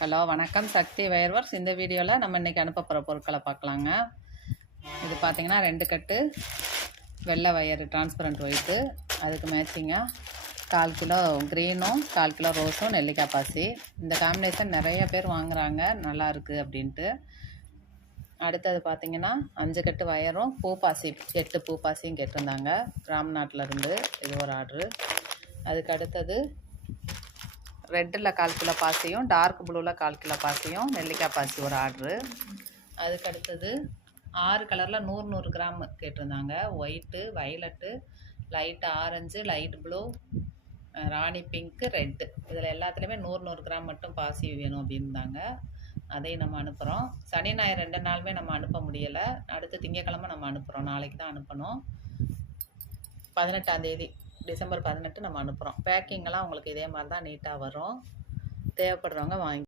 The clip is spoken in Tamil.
ஹலோ வணக்கம், சக்தி வயர்வர்ஸ். இந்த வீடியோவில் நம்ம இன்றைக்கி அனுப்ப போகிற பொருட்களை பார்க்கலாங்க. இது பார்த்திங்கன்னா 2 கட்டு வெள்ளை வயர் டிரான்ஸ்பரண்ட் ஒயிட்டு, அதுக்கு மேட்சிங்காக 1/4 கிலோ க்ரீனும் 1/4 கிலோ ரோஸும் நெல்லிக்காய் பாசி. இந்த காம்பினேஷன் நிறைய பேர் வாங்குகிறாங்க, நல்லா இருக்குது அப்படின்ட்டு. அடுத்தது பார்த்திங்கன்னா 5 கட்டு வயரும் பூப்பாசி 8 பூப்பாசியும் கேட்டிருந்தாங்க ராம்நாட்டிலேருந்து. இது ஒரு ஆர்டரு. அதுக்கு அடுத்தது ரெட்டில் 1/4 கிலோ பாசியும் டார்க் ப்ளூவில் 1/4 கிலோ பாசியும் நெல்லிக்காய் பாசி ஒரு ஆர்டரு. அதுக்கு அடுத்தது 6 கலரில் 100 கிராம் கேட்டிருந்தாங்க. White, violet, light orange, light blue, rani pink, red. இதில் எல்லாத்துலேயுமே 100 கிராம் மட்டும் பாசி வேணும் அப்படின்ந்தாங்க. அதையும் நம்ம அனுப்புகிறோம். சனி ஞாயிறு 2 நாளுமே நம்ம அனுப்ப முடியலை. அடுத்த திங்கக்கிழமை நம்ம அனுப்புகிறோம். நாளைக்கு தான் அனுப்பணும். 18ஆம் தேதி டிசம்பர் 18 நம்ம அனுப்புகிறோம். பேக்கிங்கெல்லாம் உங்களுக்கு இதே மாதிரி தான் நீட்டாக வரும். தேவைப்படுறவங்க வாங்கி